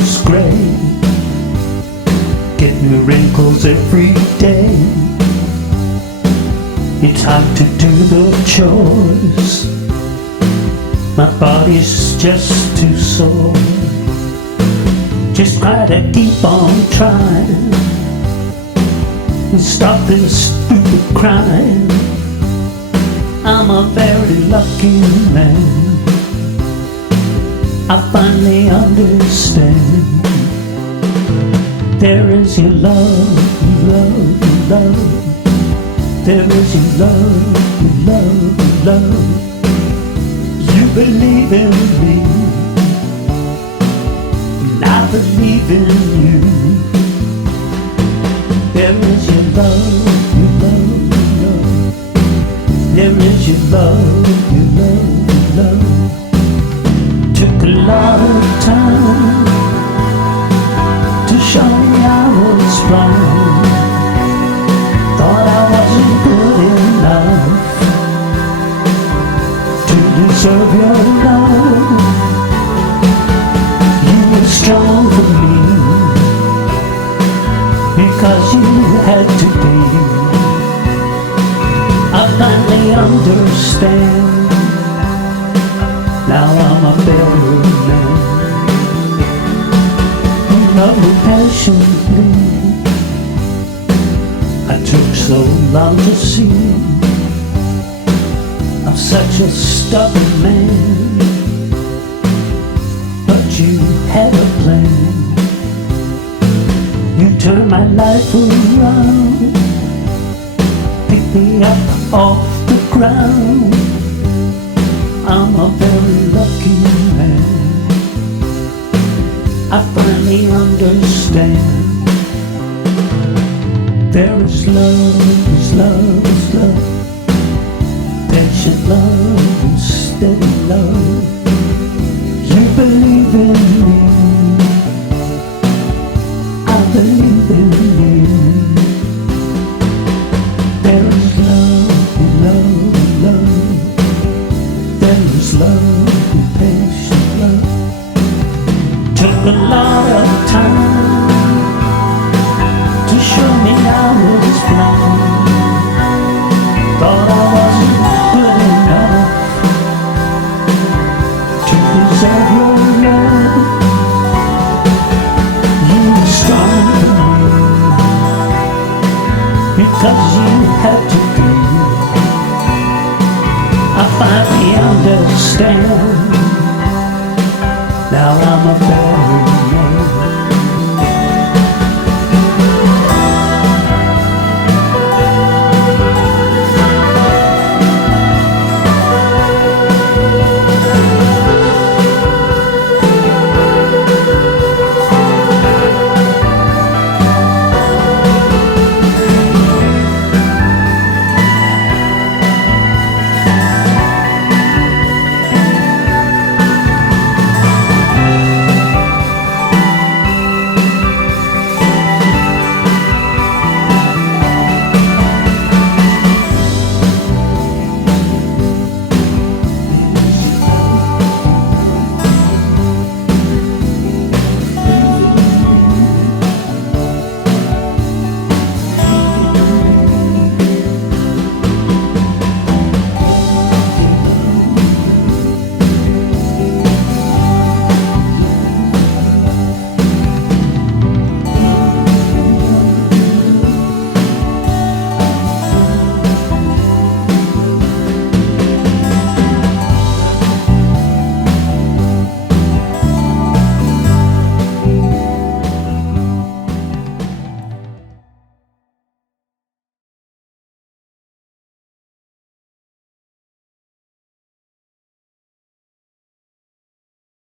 is gray, get new wrinkles every day. It's hard to do the chores, my body's just too sore. Just try to keep on trying and stop this stupid crying. I'm a very lucky man, I finally understand. There is your love, love, love. There is your love, love, love. You believe in me, and I believe in you. There is your love, your love, your love. There is your love, your love, your love. Took a lot of time to show me I was blind. Thought I wasn't good enough to deserve your love. You were strong for me because you had to be. I finally understand, now I'm a better man. You love me patiently, I took so long to see I'm such a stubborn man, but you had a plan. You turned my life around, picked me up off the ground. I'm a very lucky man, I finally understand. There is love, is love, is love. Patient love and steady love.